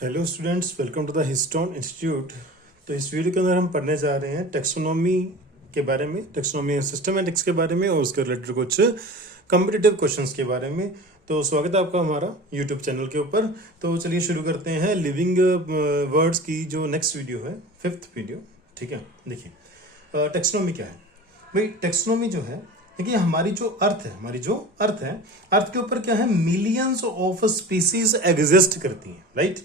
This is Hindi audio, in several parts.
Hello students, welcome to the histone institute. तो इस वीडियो के अंदर हम पढ़ने जा रहे हैं टेक्सोनॉमी के बारे में, टेक्सोनॉमी एंड सिस्टमैटिक्स के बारे में और उसके रिलेटेड कुछ कॉम्पिटिटिव क्वेश्चंस के बारे में। तो स्वागत है आपका हमारा यूट्यूब चैनल के ऊपर। तो चलिए शुरू करते हैं लिविंग वर्ड्स की जो नेक्स्ट वीडियो है, 5th वीडियो। ठीक है, देखिए टेक्सोनॉमी क्या है भाई। टेक्सोनॉमी जो है, देखिए हमारी जो अर्थ है, अर्थ के ऊपर क्या है, मिलियंस ऑफ स्पीसीज एग्जिस्ट करती हैं, राइट।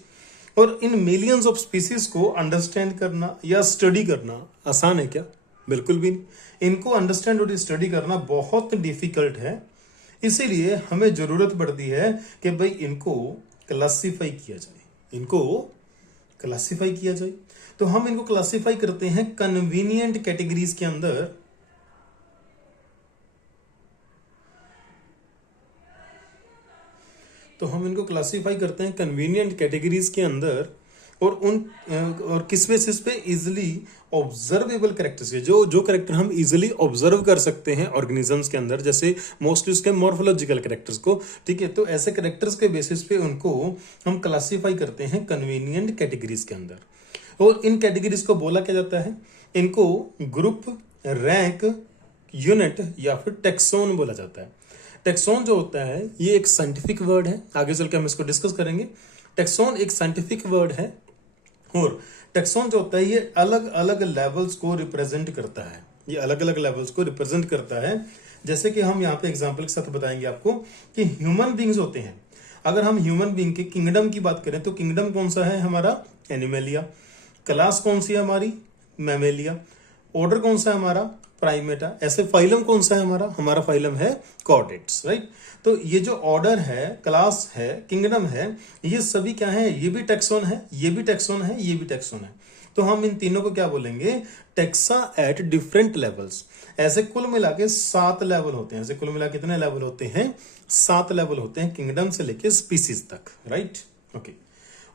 और इन मिलियंस ऑफ स्पीसीज को अंडरस्टैंड करना या स्टडी करना आसान है क्या? बिल्कुल भी नहीं। इनको अंडरस्टैंड और स्टडी करना बहुत डिफिकल्ट है। इसीलिए हमें जरूरत पड़ती है कि भाई इनको क्लासिफाई किया जाए। तो हम इनको क्लासिफाई करते हैं कन्वीनियंट कैटेगरीज के अंदर। और किस बेसिस पे? इजिली ऑब्जर्वेबल कैरेक्टर्स के, जो कैरेक्टर हम इजिली ऑब्जर्व कर सकते हैं ऑर्गेनिजम्स के अंदर, जैसे मोस्टली उसके मॉर्फोलॉजिकल कैरेक्टर्स को। ठीक है, तो ऐसे कैरेक्टर्स के बेसिस पे उनको हम क्लासीफाई करते हैं कन्वीनियंट कैटेगरीज के अंदर। और इन कैटेगरीज को बोला क्या जाता है? इनको ग्रुप, रैंक, यूनिट या फिर टेक्सोन बोला जाता है। टेक्सोन जो होता है ये एक साइंटिफिक वर्ड है, आगे चल के हम इसको डिस्कस करेंगे। टेक्सोन एक साइंटिफिक वर्ड है और टेक्सोन जो होता है ये अलग अलग लेवल्स को रिप्रेजेंट करता है। जैसे कि हम यहाँ पे एग्जांपल के साथ बताएंगे आपको कि ह्यूमन बींग्स होते हैं। अगर हम ह्यूमन बींग के किंगडम की बात करें तो किंगडम कौन सा है हमारा? एनिमेलिया। क्लास कौन सी है हमारी? मैमेलिया। ऑर्डर कौन सा है हमारा? प्राइमेटा। ऐसे फाइलम कौन सा है हमारा फाइलम है कॉर्डेट्स, राइट। तो ये जो ऑर्डर है, क्लास है, किंगडम है, ये सभी क्या है? ये भी टेक्सोन है, ये भी टेक्सोन है, ये भी टेक्सोन है। तो हम इन तीनों को क्या बोलेंगे? Taxa at different levels. ऐसे कुल मिला के 7 लेवल होते हैं। ऐसे कुल मिला कितने लेवल होते हैं? 7 लेवल होते हैं, किंगडम से लेके स्पीसीज तक, राइट। ओके,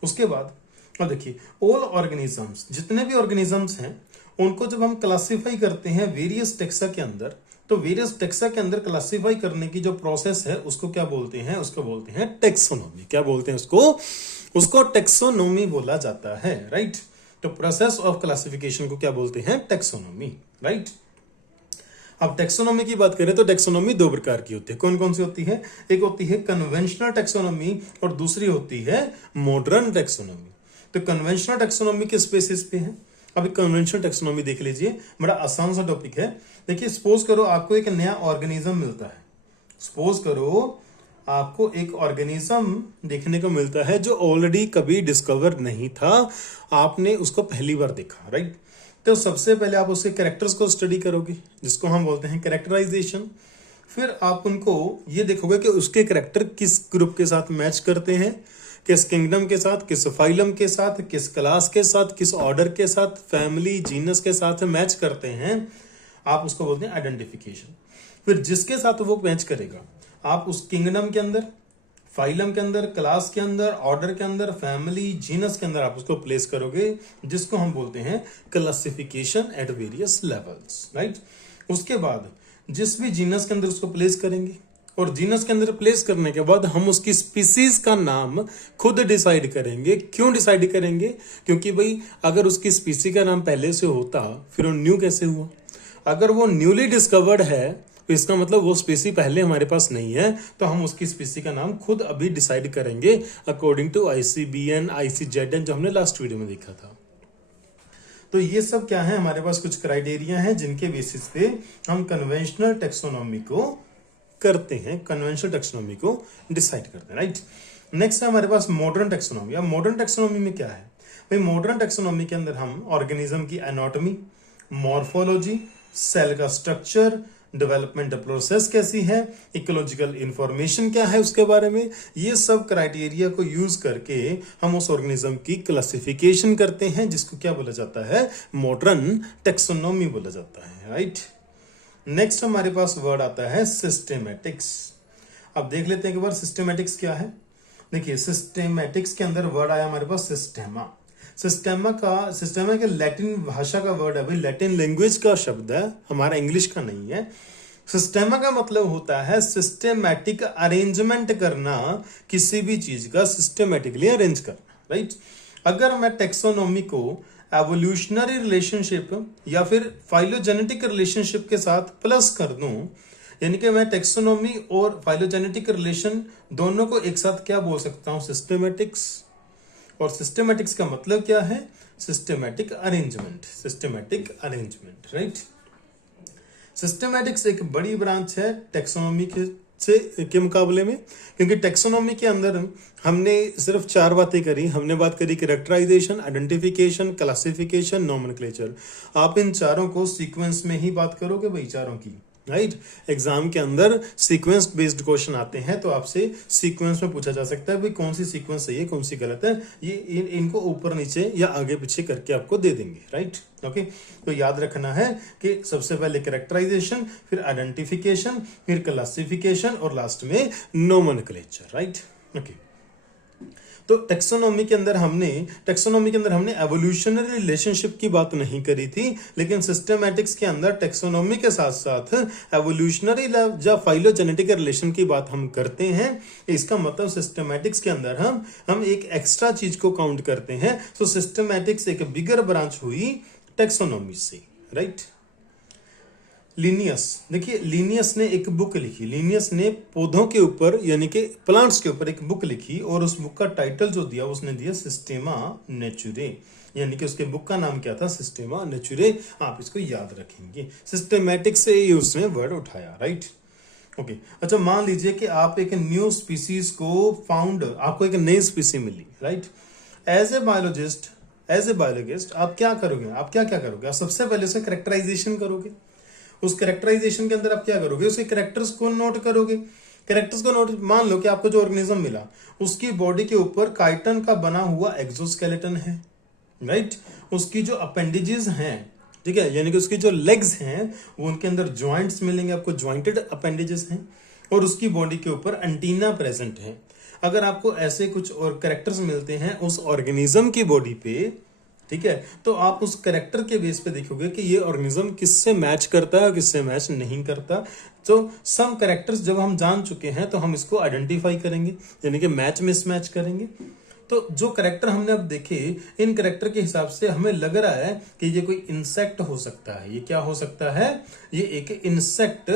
उसके बाद और देखिए ऑल ऑर्गेनिजम्स, जितने भी ऑर्गेनिजम्स हैं उनको जब हम क्लासिफाई करते हैं वेरियस टेक्सा के अंदर, तो वेरियस टेक्सा के अंदर क्लासिफाई करने की जो प्रोसेस है उसको क्या बोलते हैं? उसको बोलते हैं टेक्सोनॉमी। क्या बोलते हैं उसको टेक्सोनॉमी बोला जाता है, राइट। तो प्रोसेस ऑफ क्लासिफिकेशन को क्या बोलते हैं? Taxonomy, right. अब टेक्सोनॉमी की बात करें तो टेक्सोनॉमी 2 प्रकार की होती है। कौन कौन सी होती है? एक होती है कन्वेंशनल टेक्सोनॉमी और दूसरी होती है मॉडर्न टेक्सोनॉमी। तो कन्वेंशनल टेक्सोनॉमी किस बेसिस पे है? अभी कन्वेंशनल टेक्सोनॉमी देख लीजिए, बड़ा आसान सा टॉपिक है। देखिए सपोज करो आपको एक नया ऑर्गेनिज्म मिलता है। सपोज करो आपको एक ऑर्गेनिज्म देखने को मिलता है जो ऑलरेडी कभी डिस्कवर नहीं था, आपने उसको पहली बार देखा, राइट। तो सबसे पहले आप उसके कैरेक्टर्स को स्टडी करोगे, जिसको हम बोलते हैं कैरेक्टराइजेशन। फिर आप उनको ये देखोगे कि उसके कैरेक्टर किस ग्रुप के साथ मैच करते हैं, किस किंगडम के साथ, किस फाइलम के साथ, किस क्लास के साथ, किस ऑर्डर के साथ, फैमिली, जीनस के साथ मैच करते हैं। आप उसको बोलते हैं आइडेंटिफिकेशन। फिर जिसके साथ वो मैच करेगा, आप उस किंगडम के अंदर, फाइलम के अंदर, क्लास के अंदर, ऑर्डर के अंदर, फैमिली, जीनस के अंदर आप उसको प्लेस करोगे, जिसको हम बोलते हैं classification at various levels, right. उसके बाद जिस भी जीनस के अंदर उसको प्लेस करेंगे और जीनस के अंदर प्लेस करने के बाद हम उसकी स्पीसीज का नाम खुद डिसाइड करेंगे। क्यों डिसाइड करेंगे? क्योंकि भाई अगर उसकी स्पीसी का नाम पहले से होता फिर वो न्यू कैसे हुआ? अगर वो न्यूली डिस्कवर्ड है तो इसका मतलब वो स्पीसी पहले हमारे पास नहीं है, तो हम उसकी स्पीसी का नाम खुद अभी डिसाइड करेंगे अकॉर्डिंग टू ICBN, ICZN जो हमने लास्ट वीडियो में देखा था। तो ये सब क्या है? हमारे पास कुछ क्राइटेरिया हैं जिनके बेसिस पे हम कन्वेंशनल टेक्सोनॉमी को करते हैं, कन्वेंशनल टेक्सोनॉमी को डिसाइड करते हैं, राइट। नेक्स्ट है हमारे पास मॉडर्न टेक्सोनॉमी। अब मॉडर्न टेक्सोनॉमी में क्या है भाई? मॉडर्न टेक्सोनॉमी के अंदर हम ऑर्गेनिज्म की एनाटॉमी, मॉर्फोलॉजी, सेल का स्ट्रक्चर, डेवलपमेंट प्रोसेस कैसी है, इकोलॉजिकल इंफॉर्मेशन क्या है उसके बारे में, ये सब क्राइटेरिया को यूज करके हम उस ऑर्गेनिज्म की क्लासिफिकेशन करते हैं, जिसको क्या बोला जाता है? मॉडर्न टेक्सोनॉमी बोला जाता है, राइट। नेक्स्ट हमारे पास वर्ड आता है सिस्टेमेटिक्स। अब देख लेते हैं एक बार सिस्टेमेटिक्स क्या है। देखिए सिस्टेमेटिक्स के अंदर वर्ड आया हमारे पास सिस्टेमा। सिस्टेमा के लैटिन भाषा का वर्ड है भाई, लैटिन लैंग्वेज का शब्द है, हमारा इंग्लिश का नहीं है। सिस्टेमा का मतलब होता है सिस्टेमैटिक अरेंजमेंट करना, किसी भी चीज का सिस्टेमेटिकली अरेंज करना, राइट। अगर मैं टेक्सोनॉमी को एवोल्यूशनरी रिलेशनशिप या फिर फाइलोजेनेटिक रिलेशनशिप के साथ प्लस कर दूं, यानी कि मैं टेक्सोनॉमी और फाइलोजेनेटिक रिलेशन दोनों को एक साथ क्या बोल सकता हूं, सिस्टेमेटिक्स। और सिस्टेमेटिक्स का मतलब क्या है, systematic arrangement, systematic arrangement, right. Systematics एक बड़ी ब्रांच है टेक्सोनॉमी के मुकाबले में, क्योंकि टेक्सोनॉमी के अंदर हमने सिर्फ 4 बातें करी। हमने बात करी कैरेक्टराइजेशन, आइडेंटिफिकेशन, क्लासिफिकेशन, नोमेनक्लेचर। आप इन चारों को सीक्वेंस में ही बात करोगे भाई, चारों की, राइट। एग्जाम के अंदर सीक्वेंस बेस्ड क्वेश्चन आते हैं, तो आपसे सीक्वेंस में पूछा जा सकता है भाई कौन सी सीक्वेंस सही है, कौन सी गलत है। ये इनको ऊपर नीचे या आगे पीछे करके आपको दे देंगे, राइट। ओके, तो याद रखना है कि सबसे पहले कैरेक्टराइजेशन, फिर आइडेंटिफिकेशन, फिर क्लासिफिकेशन और लास्ट में नोमेनक्लेचर, राइट। ओके, तो टेक्सोनॉमी के अंदर हमने एवोल्यूशनरी रिलेशनशिप की बात नहीं करी थी, लेकिन सिस्टेमैटिक्स के अंदर टेक्सोनॉमी के साथ साथ एवोल्यूशनरी या फाइलोजेनेटिक रिलेशन की बात हम करते हैं। इसका मतलब सिस्टेमैटिक्स के अंदर हम एक एक्स्ट्रा चीज को काउंट करते हैं। सो सिस्टेमैटिक्स एक बिगर ब्रांच हुई टेक्सोनॉमी से, राइट। लिनियस, देखिए लिनियस ने एक बुक लिखी, लिनियस ने पौधों के ऊपर यानी कि प्लांट्स के ऊपर एक बुक लिखी, और उस बुक का टाइटल जो दिया उसने दिया सिस्टेमा नेचुरे, यानी कि उसके बुक का नाम क्या था, सिस्टेमा नेचुरे। आप इसको याद रखेंगे, सिस्टेमैटिक्स से ही उसने वर्ड उठाया, राइट। ओके, अच्छा मान लीजिए कि आप एक न्यू स्पीसीज को फाउंड, आपको एक नई स्पीसी मिली, राइट। एज ए बायोलॉजिस्ट आप क्या करोगे, आप क्या करोगे, आप सबसे पहले उसका कैरेक्टराइजेशन करोगे। उस कैरेक्टराइजेशन के अंदर आप क्या करोगे, उसके कैरेक्टर्स को नोट करोगे। कैरेक्टर्स को नोट, मान लो कि आपको जो ऑर्गेनिज्म मिला उसकी बॉडी के ऊपर काइटन का बना हुआ एक्सोस्केलेटन है, राइट। उसकी जो अपेंडेजेस हैं, ठीक है, यानी कि उसकी जो लेग्स हैं वो उनके अंदर जॉइंट्स मिलेंगे आपको, जॉइंटेड अपेंडेजेस हैं, और उसकी बॉडी के ऊपर एंटीना प्रेजेंट है। अगर आपको ऐसे कुछ और कैरेक्टर्स मिलते हैं उस ऑर्गेनिज्म की बॉडी पे, ठीक है, तो आप उस कैरेक्टर के बेस पे देखोगे कि ये ऑर्गेनिज्म किससे मैच करता है और किससे मैच नहीं करता। तो सम कैरेक्टर्स जब हम जान चुके हैं तो हम इसको आइडेंटिफाई करेंगे, यानी कि मैच मिसमैच करेंगे। तो जो कैरेक्टर हमने अब देखे, इन कैरेक्टर के हिसाब से हमें लग रहा है कि ये कोई इंसेक्ट हो सकता है। ये क्या हो सकता है, ये एक इंसेक्ट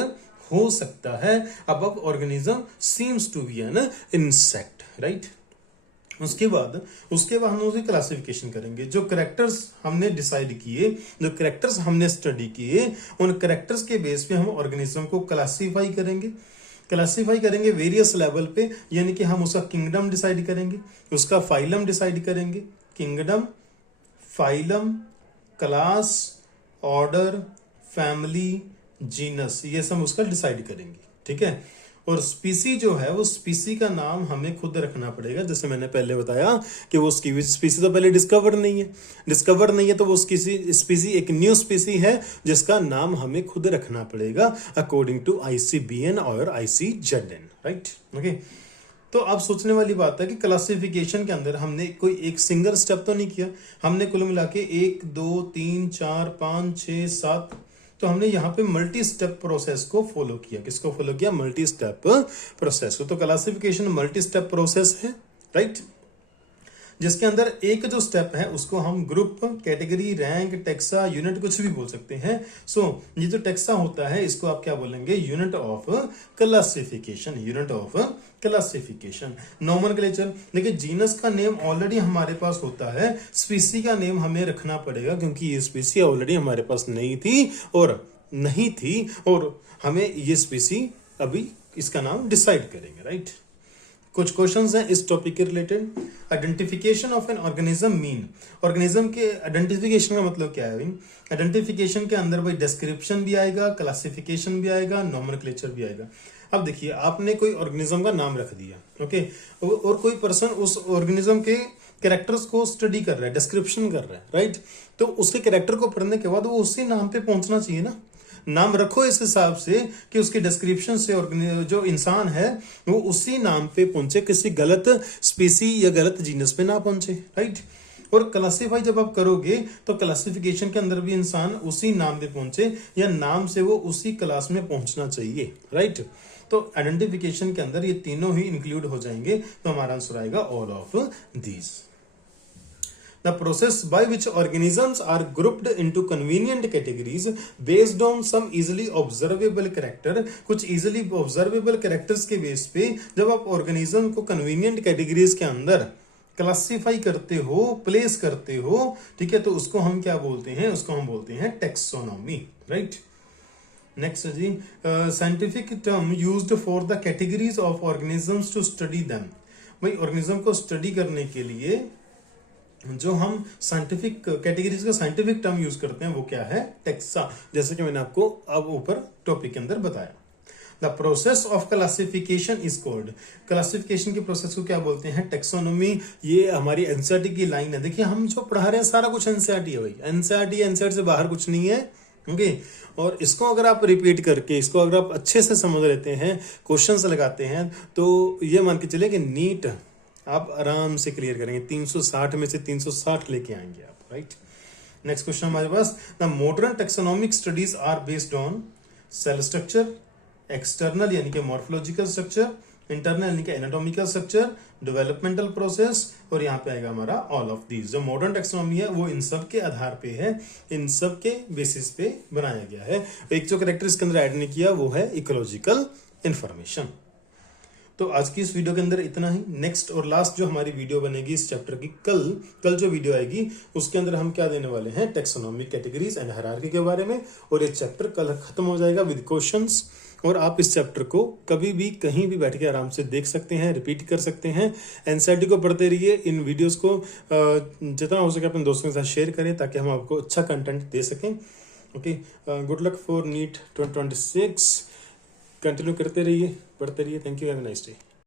हो सकता है। अब organism seems to be an insect, right. उसके बाद हम उसकी क्लासिफिकेशन करेंगे। जो कैरेक्टर्स हमने डिसाइड किए, जो कैरेक्टर्स हमने स्टडी किए, उन कैरेक्टर्स के बेस पे हम ऑर्गेनिज्म को क्लासिफाई करेंगे वेरियस लेवल पे, यानी कि हम उसका किंगडम डिसाइड करेंगे, उसका फाइलम डिसाइड करेंगे। Kingdom, phylum, class, order, family, genus, ये सब उसका डिसाइड करेंगे, ठीक है। और स्पीसी जो है वो स्पीसी का नाम हमें खुद रखना पड़ेगा। जैसे मैंने पहले बताया कि वो स्पीसी तो पहले डिस्कवर नहीं है, तो वो स्पीसी एक न्यू स्पीसी है जिसका नाम हमें खुद रखना पड़ेगा अकॉर्डिंग टू ICBN और ICZN, राइट। ओके, तो अब सोचने वाली बात है कि क्लासिफिकेशन के अंदर हमने कोई एक सिंगल स्टेप तो नहीं किया, हमने कुल मिला के 1 2 3 4 5 6 7, तो हमने यहाँ पे मल्टी स्टेप प्रोसेस को फॉलो किया। किसको फॉलो किया, मल्टी स्टेप प्रोसेस को। तो क्लासिफिकेशन मल्टी स्टेप प्रोसेस है, राइट, जिसके अंदर एक जो स्टेप है उसको हम group, category, rank, taxa, unit कुछ भी बोल सकते हैं। सो ये जो टेक्सा होता है इसको आप क्या बोलेंगे, unit of classification, unit of classification. Nomenclature, देखिए जीनस का नेम ऑलरेडी हमारे पास होता है, स्पीसी का नेम हमें रखना पड़ेगा क्योंकि ये स्पीसी ऑलरेडी हमारे पास नहीं थी और हमें ये स्पीसी अभी इसका नाम डिसाइड करेंगे, राइट। कुछ क्वेश्चंस हैं इस टॉपिक के related. Identification of an organism mean, organism के आइडेंटिफिकेशन का मतलब क्या है। आइडेंटिफिकेशन के अंदर भाई डिस्क्रिप्शन भी आएगा, क्लासिफिकेशन भी आएगा, नोमेनक्लेचर भी आएगा। अब देखिए आपने कोई ऑर्गेनिज्म का नाम रख दिया, ओके, और कोई पर्सन उस ऑर्गेनिज्म के कैरेक्टर्स को स्टडी कर रहा है, डिस्क्रिप्शन कर रहा है, राइट। तो उसके कैरेक्टर को पढ़ने के बाद वो उसी नाम पे पहुंचना चाहिए ना। नाम रखो इस हिसाब से कि उसके डिस्क्रिप्शन से जो इंसान है वो उसी नाम पे पहुंचे, किसी गलत स्पीसी या गलत जीनस पे ना पहुंचे, राइट। और क्लासिफाई जब आप करोगे तो क्लासिफिकेशन के अंदर भी इंसान उसी नाम पे पहुंचे या नाम से वो उसी क्लास में पहुंचना चाहिए, राइट। तो आइडेंटिफिकेशन के अंदर ये तीनों ही इंक्लूड हो जाएंगे, तो हमारा आंसर आएगा all of these. The process by which organisms are grouped into convenient categories based on some easily observable character. कुछ इजिली ऑब्जर्वेबल कैरेक्टर्स के बेस पे जब आप ऑर्गेनिज्म को कन्वीनियंट कैटेगरीज के अंदर क्लासिफाई करते हो, प्लेस करते हो, ठीक है, तो उसको हम क्या बोलते हैं? उसको हम बोलते हैं टेक्सोनॉमी, राइट। नेक्स्ट जी, scientific term used for the categories of organisms to study them. भाई ऑर्गेनिज्म को स्टडी करने के लिए जो हम साइंटिफिक कैटेगरीज का साइंटिफिक टर्म यूज करते हैं वो क्या है? टेक्सा। जैसे कि मैंने आपको अब ऊपर टॉपिक के अंदर बताया। The process of classification is called. Classification के प्रोसेस को क्या बोलते हैं? टेक्सोनॉमी। ये हमारी एनसीईआरटी की लाइन है। देखिए हम जो पढ़ा रहे हैं सारा कुछ एनसीईआरटी है भाई, एनसीईआरटी से बाहर कुछ नहीं है, ओके। और इसको अगर आप रिपीट करके, इसको अगर आप अच्छे से समझ लेते हैं, क्वेश्चंस लगाते हैं, तो ये मान के चले कि नीट आप आराम से क्लियर करेंगे। 360 में से 360 लेके आएंगे आप, राइट। नेक्स्ट क्वेश्चन हमारे पास, the modern taxonomic studies are based on cell structure, external यानी कि मॉर्फोलॉजिकल स्ट्रक्चर, इंटरनल यानी कि एनाटॉमिकल स्ट्रक्चर, डेवलपमेंटल प्रोसेस, और यहाँ पे आएगा हमारा ऑल ऑफ दीज। जो मॉडर्न टेक्सोनॉमी है वो इन सब के आधार पे है, इन सब के बेसिस पे बनाया गया है। एक जो कैरेक्टर इसके अंदर ऐड नहीं किया वो है इकोलॉजिकल इंफॉर्मेशन। तो आज की इस वीडियो के अंदर इतना ही। नेक्स्ट और लास्ट जो हमारी वीडियो बनेगी इस चैप्टर की, कल जो वीडियो आएगी उसके अंदर हम क्या देने वाले हैं? टेक्सोनॉमिक कैटेगरीज एंड हायरार्की के बारे में। और ये चैप्टर कल खत्म हो जाएगा विद क्वेश्चंस, और आप इस चैप्टर को कभी भी कहीं भी बैठ के आराम से देख सकते हैं, रिपीट कर सकते हैं। एनसीईआरटी को पढ़ते रहिए। इन वीडियोस को जितना हो सके अपने दोस्तों के साथ शेयर करें ताकि हम आपको अच्छा कंटेंट दे सकें। Okay, good luck for NEET 2026। Continue करते रहिए, पढ़ते रहिए। Thank you, have a nice day.